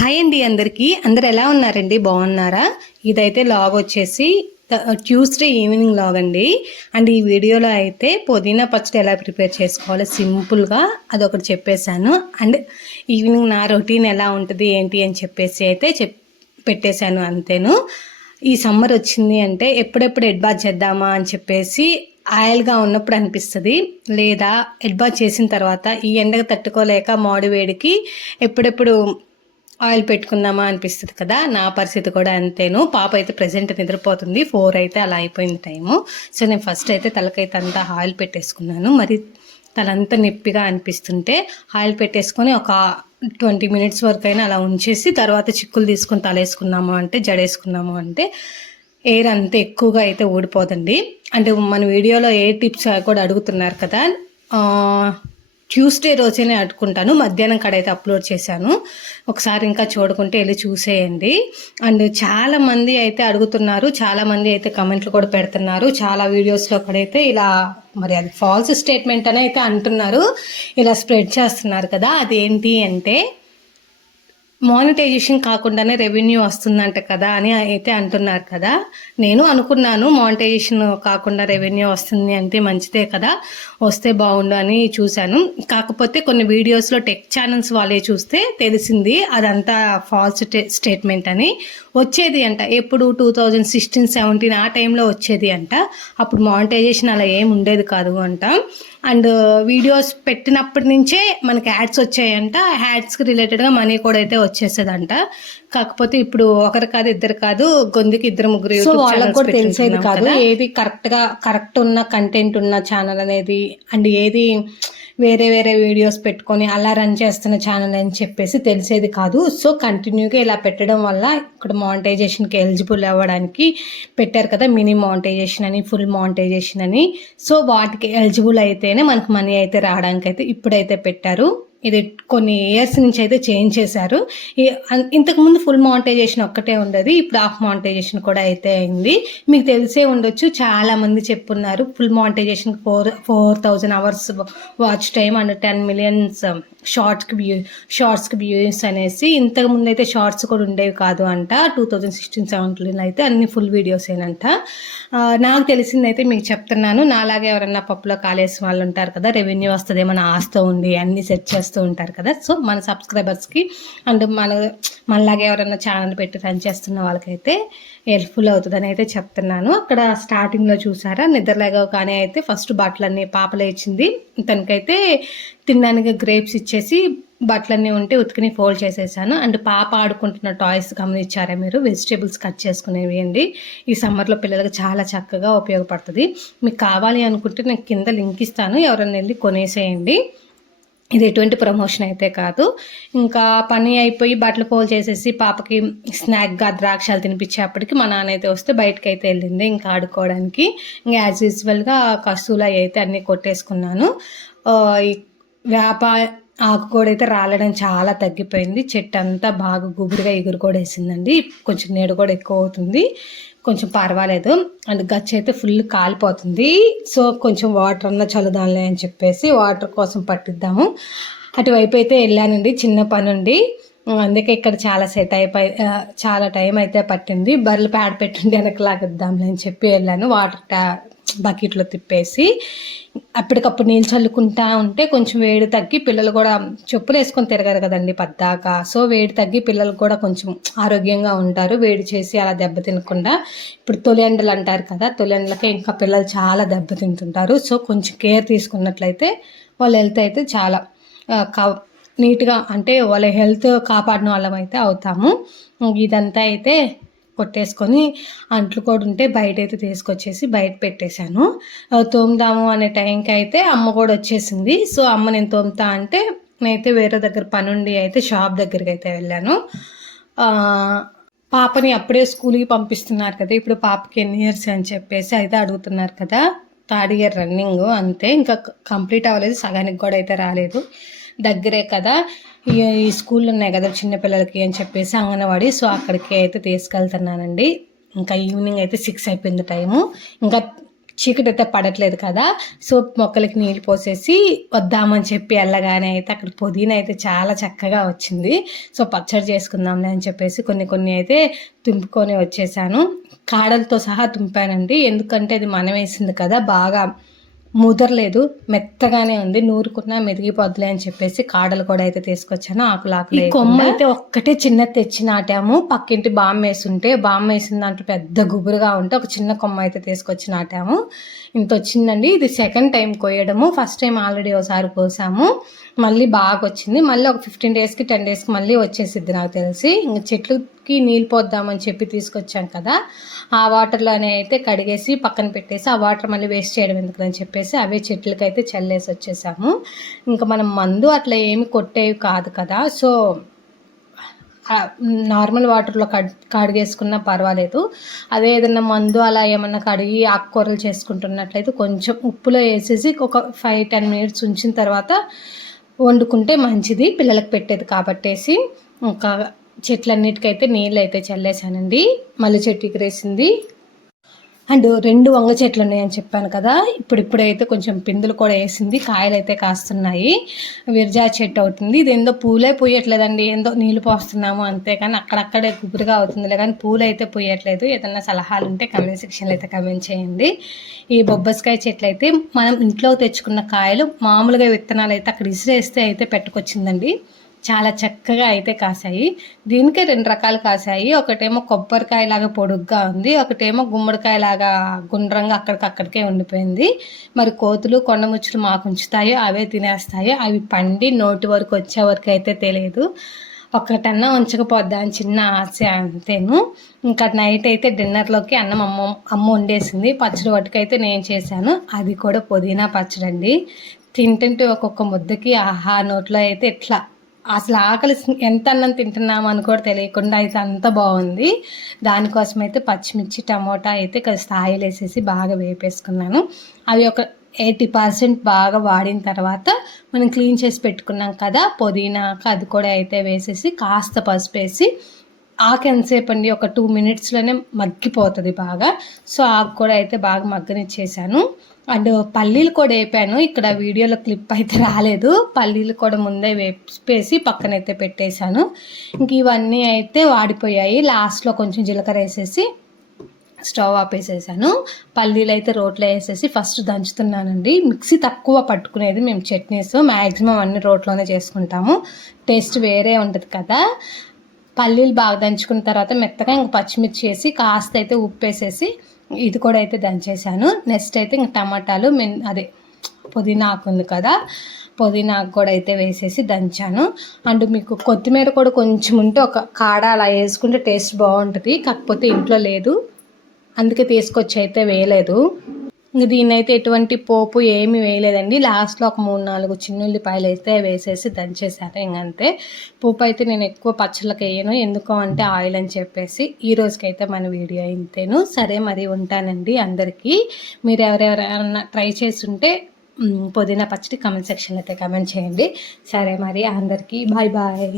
Hi అండి అందరికీ. అందరు ఎలా ఉన్నారండి? బాగున్నారా? ఇదైతే లాగ్ వచ్చేసి ట్యూస్డే ఈవినింగ్ లాగ్ అండి. అండ్ ఈ వీడియోలో అయితే పుదీనా పచ్చడి ఎలా ప్రిపేర్ చేసుకోవాలో సింపుల్గా అదొకటి చెప్పేశాను. అండ్ ఈవినింగ్ నా రొటీన్ ఎలా ఉంటుంది ఏంటి అని చెప్పేసి అయితే పెట్టేశాను అంతేను. ఈ సమ్మర్ వచ్చింది అంటే ఎప్పుడెప్పుడు హెడ్ బాత్ చేద్దామా అని చెప్పేసి ఆయిల్గా ఉన్నప్పుడు అనిపిస్తుంది, లేదా హెడ్ బాత్ చేసిన తర్వాత ఈ ఎండకు తట్టుకోలేక మాడి వేడికి ఎప్పుడెప్పుడు ఆయిల్ పెట్టుకుందామా అనిపిస్తుంది కదా. నా పరిస్థితి కూడా అంతేను. పాప అయితే ప్రెజెంట్ నిద్రపోతుంది, 4 అయితే అలా అయిపోయింది టైము. సో నేను ఫస్ట్ అయితే తలకైతే అంతా ఆయిల్ పెట్టేసుకున్నాను. మరి తలంతా నొప్పిగా అనిపిస్తుంటే ఆయిల్ పెట్టేసుకొని ఒక 20 మినిట్స్ వరకు అయినా అలా ఉంచేసి తర్వాత చిక్కులు తీసుకొని తలేసుకున్నాము అంటే జడేసుకున్నాము అంటే ఎయిర్ అంత ఎక్కువగా అయితే ఊడిపోదండి. అంటే మన వీడియోలో ఏ టిప్స్ కూడా అడుగుతున్నారు కదా, ట్యూస్డే రోజేనే అడుకుంటాను. మధ్యాహ్నం కాడైతే అప్లోడ్ చేశాను, ఒకసారి ఇంకా చూడకుంటే వెళ్ళి చూసేయండి. అండ్ చాలామంది అయితే అడుగుతున్నారు, చాలామంది అయితే కమెంట్లు కూడా పెడుతున్నారు. చాలా వీడియోస్లో కూడా ఇలా మరి అది ఫాల్స్ స్టేట్మెంట్ అని అయితే అంటున్నారు, ఇలా స్ప్రెడ్ చేస్తున్నారు కదా. అదేంటి అంటే మానిటైజేషన్ కాకుండానే రెవెన్యూ వస్తుందంట కదా అని అయితే అంటున్నారు కదా. నేను అనుకున్నాను మానిటైజేషన్ కాకుండా రెవెన్యూ వస్తుంది అంటే మంచిదే కదా, వస్తే బాగుండు అని చూశాను. కాకపోతే కొన్ని వీడియోస్లో టెక్ ఛానల్స్ వాళ్ళే చూస్తే తెలిసింది అదంతా ఫాల్స్ స్టేట్మెంట్ అని. వచ్చేది అంట ఎప్పుడు 2016-17 ఆ టైంలో వచ్చేది అంట. అప్పుడు మానిటైజేషన్ అలా ఏమి ఉండేది కాదు అంట. అండ్ వీడియోస్ పెట్టినప్పటి నుంచే మనకి యాడ్స్ వచ్చాయంట. యాడ్స్కి రిలేటెడ్గా మనీ కూడా అయితే వచ్చేసేదంట. కాకపోతే ఇప్పుడు ఒకరు కాదు ఇద్దరు కాదు, గొంతుకి 2-3 యూట్యూబ్ ఛానల్స్ కూడా తెలిసేది కాదు ఏది కరెక్ట్ ఉన్న కంటెంట్ ఉన్న ఛానల్ అనేది, అండ్ ఏది వేరే వేరే వీడియోస్ పెట్టుకొని అలా రన్ చేస్తున్న ఛానల్ అని చెప్పేసి తెలిసేది కాదు. సో కంటిన్యూగా ఇలా పెట్టడం వల్ల ఇక్కడ మానిటైజేషన్కి ఎలిజిబుల్ అవ్వడానికి పెట్టారు కదా, మినీ మానిటైజేషన్ అని, ఫుల్ మానిటైజేషన్ అని. సో వాటికి ఎలిజిబుల్ అయితేనే మనకు మనీ అయితే రావడానికి అయితే ఇప్పుడైతే పెట్టారు. ఇది కొన్ని ఇయర్స్ నుంచి అయితే చేంజ్ చేశారు. ఇంతకుముందు ఫుల్ మానిటైజేషన్ ఒక్కటే ఉండదు, ఇప్పుడు హాఫ్ మానిటైజేషన్ కూడా అయితే అయింది. మీకు తెలిసే ఉండొచ్చు, చాలామంది చెప్పున్నారు full monetization 4,000 hours watch time and 10 millions షార్ట్స్కి వ్యూస్ అనేసి. ఇంతకుముందు అయితే షార్ట్స్ కూడా ఉండేవి కాదు అంట. 2016-17 అయితే అన్ని ఫుల్ వీడియోస్ ఏనంట. నాకు తెలిసిందైతే మీకు చెప్తున్నాను. నాలాగే ఎవరన్నా పప్పులో కాలేసిన వాళ్ళు ఉంటారు కదా, రెవెన్యూ వస్తుంది ఏమైనా ఆస్తో ఉంది అన్ని సెట్ చేస్తూ ఉంటారు కదా. సో మన సబ్స్క్రైబర్స్కి అండ్ మనలాగే ఎవరైనా ఛానల్ పెట్టి రన్ చేస్తున్న వాళ్ళకైతే హెల్ప్ఫుల్ అవుతుందని అయితే చెప్తున్నాను. అక్కడ స్టార్టింగ్లో చూసారా, నిద్రలేగానే అయితే ఫస్ట్ బట్టలన్నీ పాపలే ఇచ్చింది. తనకైతే తినడానికి గ్రేప్స్ ఇచ్చేసి బట్టలన్నీ ఉంటే ఉతికిని ఫోల్డ్ చేసేసాను. అండ్ పాప ఆడుకుంటున్న టాయ్స్ గమనించారా మీరు, వెజిటేబుల్స్ కట్ చేసుకునేవి అండి. ఈ సమ్మర్లో పిల్లలకు చాలా చక్కగా ఉపయోగపడుతుంది. మీకు కావాలి అనుకుంటే నేను కింద లింక్ ఇస్తాను, ఎవరైనా వెళ్ళి కొనేసేయండి. ఇది ఎటువంటి ప్రమోషన్ అయితే కాదు. ఇంకా పని అయిపోయి బట్టలు ఫోల్డ్ చేసేసి పాపకి స్నాక్గా ద్రాక్షాలు తినిపించేప్పటికి మా నాన్న అయితే వస్తే బయటకు అయితే వెళ్ళింది ఇంకా ఆడుకోవడానికి. ఇంకా యాజ్ యూజువల్గా కస్తూలు అయితే అన్నీ కొట్టేసుకున్నాను. ఆకు కూడా అయితే రాలడం చాలా తగ్గిపోయింది. చెట్టు అంతా బాగా గుబురుగా ఎగురు కూడా వేసిందండి. కొంచెం నీడ కూడా ఎక్కువ అవుతుంది, కొంచెం పర్వాలేదు. అండ్ గచ్చ అయితే ఫుల్ కాలిపోతుంది. సో కొంచెం వాటర్ అన్న చల్లదాంలే అని చెప్పేసి వాటర్ కోసం పట్టిద్దాము అటువైపు అయితే వెళ్ళానండి, చిన్న పని ఉండి. అందుకే ఇక్కడ చాలా టైం అయితే పట్టింది. బర్రెలు ప్యాడ్ పెట్టండి వెనకలాగిద్దాంలే అని చెప్పి వెళ్ళాను. వాటర్ బకెట్లో తిప్పేసి అప్పటికప్పుడు నీళ్ళు చల్లుకుంటా ఉంటే కొంచెం వేడి తగ్గి పిల్లలు కూడా చెప్పులు వేసుకొని తిరగారు కదండి పద్దాకా. సో వేడి తగ్గి పిల్లలు కూడా కొంచెం ఆరోగ్యంగా ఉంటారు, వేడి చేసి అలా దెబ్బ తినకుండా. ఇప్పుడు తొలి ఎండలు అంటారు కదా, తొలి ఎండలకే ఇంకా పిల్లలు చాలా దెబ్బ తింటుంటారు. సో కొంచెం కేర్ తీసుకున్నట్లయితే వాళ్ళ హెల్త్ అయితే చాలా నీట్గా, అంటే వాళ్ళ హెల్త్ కాపాడిన వాళ్ళం అయితే అవుతాము. ఇదంతా అయితే కొట్టేసుకొని అంట్లు కూడా ఉంటే బయట అయితే తీసుకొచ్చేసి బయట పెట్టేశాను. తోముదాము అనే టైంకి అయితే అమ్మ కూడా వచ్చేసింది. సో అమ్మ నేను తోముతా అంటే నేనైతే వేరే దగ్గర పనుండి అయితే షాప్ దగ్గరికి అయితే వెళ్ళాను. పాపని అప్పుడే స్కూల్కి పంపిస్తున్నారు కదా, ఇప్పుడు పాపకి ఎన్ని ఇయర్స్ అని చెప్పేసి అయితే అడుగుతున్నారు కదా. 3rd ఇయర్ రన్నింగ్ అంతే, ఇంకా కంప్లీట్ అవ్వలేదు, సగానికి కూడా అయితే రాలేదు. దగ్గరే కదా, ఈ స్కూళ్ళు ఉన్నాయి కదా చిన్నపిల్లలకి అని చెప్పేసి అంగన్వాడీ, సో అక్కడికి అయితే తీసుకెళ్తున్నానండి. ఇంకా ఈవినింగ్ అయితే 6 అయిపోయింది టైము. ఇంకా చీకటి అయితే పడట్లేదు కదా, సో మొక్కలకి నీళ్ళు పోసేసి వద్దామని చెప్పి వెళ్ళగానే అయితే అక్కడ పుదీనా అయితే చాలా చక్కగా వచ్చింది. సో పచ్చడి చేసుకుందాంలే అని చెప్పేసి కొన్ని అయితే తుంపుకొని వచ్చేసాను. కాడలతో సహా తుంపానండి, ఎందుకంటే అది మనం వేసింది కదా, బాగా ముదరలేదు, మెత్తగానే ఉంది, నూరుకున్నా మెరిగిపోద్దులే అని చెప్పేసి కాడలు కూడా అయితే తీసుకొచ్చాను. ఆకులు కొమ్మ అయితే ఒక్కటే చిన్నది తెచ్చి నాటాము. పక్కింటి బామ్మ వేసుంటే బామ్మ వేసిన దాంట్లో పెద్ద గుబురుగా ఉంటే ఒక చిన్న కొమ్మ అయితే తీసుకొచ్చి నాటాము. ఇంత వచ్చిందండి. ఇది సెకండ్ టైం కోయడము. ఫస్ట్ టైం ఆల్రెడీ ఒకసారి కోసాము, మళ్ళీ బాగా వచ్చింది. మళ్ళీ ఒక 15 డేస్కి 10 డేస్కి మళ్ళీ వచ్చేసిద్ది నాకు తెలిసి. ఇంక చెట్లుకి నీళ్ళు పోద్దామని చెప్పి తీసుకొచ్చాం కదా, ఆ వాటర్లోనే అయితే కడిగేసి పక్కన పెట్టేసి ఆ వాటర్ మళ్ళీ వేస్ట్ చేయడం ఎందుకని చెప్పేసి అవే చెట్లకి అయితే చల్లేసి వచ్చేసాము. ఇంకా మనం మందు అట్లా ఏమి కొట్టేవి కాదు కదా, సో నార్మల్ వాటర్లో కడిగేసుకున్నా పర్వాలేదు. అదే ఏదన్నా మందు అలా ఏమన్నా కడిగి ఆకుకూరలు చేసుకుంటున్నట్లయితే కొంచెం ఉప్పులో వేసేసి ఒక 5-10 మినిట్స్ ఉంచిన తర్వాత వండుకుంటే మంచిది, పిల్లలకు పెట్టేది కాబట్టేసి. ఇంకా చెట్లన్నిటికైతే నీళ్ళు అయితే చల్లేసానండి. మళ్ళీ చెట్టు ఎగిరేసింది. అండ్ 2 వంగ చెట్లు ఉన్నాయని చెప్పాను కదా, ఇప్పుడైతే కొంచెం పిందులు కూడా వేసింది, కాయలు అయితే కాస్తున్నాయి. విరజా చెట్టు అవుతుంది. ఇది ఏందో పూలే పూయట్లేదండి, ఏందో నీళ్ళు పోస్తున్నాము అంతే, కానీ అక్కడక్కడే గుబురుగా అవుతుందిలే కానీ పూలు అయితే పూయట్లేదు. ఏదన్నా సలహాలు ఉంటే కమెంట్ సెక్షన్లో అయితే కమెంట్ చేయండి. ఈ బొబ్బస్కాయ చెట్లు అయితే మనం ఇంట్లో తెచ్చుకున్న కాయలు మామూలుగా విత్తనాలు అయితే అక్కడ ఇసిరేస్తే అయితే పెట్టుకొచ్చిందండి. చాలా చక్కగా అయితే కాసాయి. దీనికే 2 రకాలు కాసాయి. ఒకటేమో కొబ్బరికాయ లాగా పొడుగ్గా ఉంది, ఒకటేమో గుమ్మడికాయ లాగా గుండ్రంగా అక్కడికక్కడికే ఉండిపోయింది. మరి కోతులు కొండముచ్చులు మాకు ఉంచుతాయో అవే తినేస్తాయో, అవి పండి నోటి వరకు వచ్చే వరకు అయితే తెలియదు. ఒకటన్నా ఉంచకపోద్దా అని చిన్న ఆశ అంతేను. ఇంకా నైట్ అయితే డిన్నర్లోకి అన్నం అమ్మ వండేసింది. పచ్చడి వట్టుకైతే నేను చేశాను, అది కూడా పుదీనా పచ్చడి అండి. తింటుంటే ఒక్కొక్క ముద్దకి ఆహా నోట్లో అయితే ఎట్లా అసలు ఆకలి ఎంత అన్నం తింటున్నాము అని కూడా తెలియకుండా అయితే అంత బాగుంది. దానికోసం అయితే పచ్చిమిర్చి టమోటా అయితే కాస్త ఆయిల్ వేసేసి బాగా వేపేసుకున్నాను. అవి ఒక 80% బాగా వాడిన తర్వాత మనం క్లీన్ చేసి పెట్టుకున్నాం కదా పుదీనా, అది కూడా అయితే వేసేసి కాస్త పసుపు వేసి ఆకు ఎంతసేపు అండి, ఒక 2 మినిట్స్లోనే మగ్గిపోతుంది బాగా. సో ఆకు కూడా అయితే బాగా మగ్గనిచ్చేసాను. అండ్ పల్లీలు కూడా వేపాను, ఇక్కడ వీడియోలో క్లిప్ అయితే రాలేదు. పల్లీలు కూడా ముందే వేపేసి పక్కనైతే పెట్టేశాను. ఇంక ఇవన్నీ అయితే వాడిపోయాయి. లాస్ట్లో కొంచెం జీలకర్ర వేసేసి స్టవ్ ఆపేసేసాను. పల్లీలు అయితే రోట్లో వేసేసి ఫస్ట్ దంచుతున్నానండి. మిక్సీ తక్కువ పట్టుకునేది మేము చట్నీస్, మ్యాక్సిమం అన్ని రోట్లోనే చేసుకుంటాము, టేస్ట్ వేరే ఉంటుంది కదా. పల్లీలు బాగా దంచుకున్న తర్వాత మెత్తగా ఇంక పచ్చిమిర్చి వేసి కాస్త అయితే ఉప్పు వేసేసి ఇది కూడా అయితే దంచేసాను. నెక్స్ట్ అయితే ఇంక టమాటాలు అదే పుదీనా ఆకు ఉంది కదా, పుదీనా ఆకు కూడా అయితే వేసేసి దంచాను. అండ్ మీకు కొత్తిమీర కూడా కొంచెం ఉంటే ఒక కాడ అలా వేసుకుంటే టేస్ట్ బాగుంటుంది, కాకపోతే ఇంట్లో లేదు అందుకే తీసుకొచ్చి అయితే వేయలేదు. దీన్ని అయితే ఎటువంటి పోపు ఏమి వేయలేదండి. లాస్ట్లో ఒక 3-4 చిన్నుల్లిపాయలు అయితే వేసేసి దంచేసాను. ఇంకంతే. పోపు అయితే నేను ఎక్కువ పచ్చళ్ళకి వేయను, ఎందుకు అంటే ఆయిల్ అని చెప్పేసి. ఈ రోజుకైతే మన వీడియో ఇంతేను. సరే మరి ఉంటానండి. అందరికీ మీరు ఎవరెవరైనా ట్రై చేసి ఉంటే పుదీనా పచ్చడి కమెంట్ సెక్షన్లో అయితే కమెంట్ చేయండి. సరే మరి అందరికీ బాయ్ బాయ్.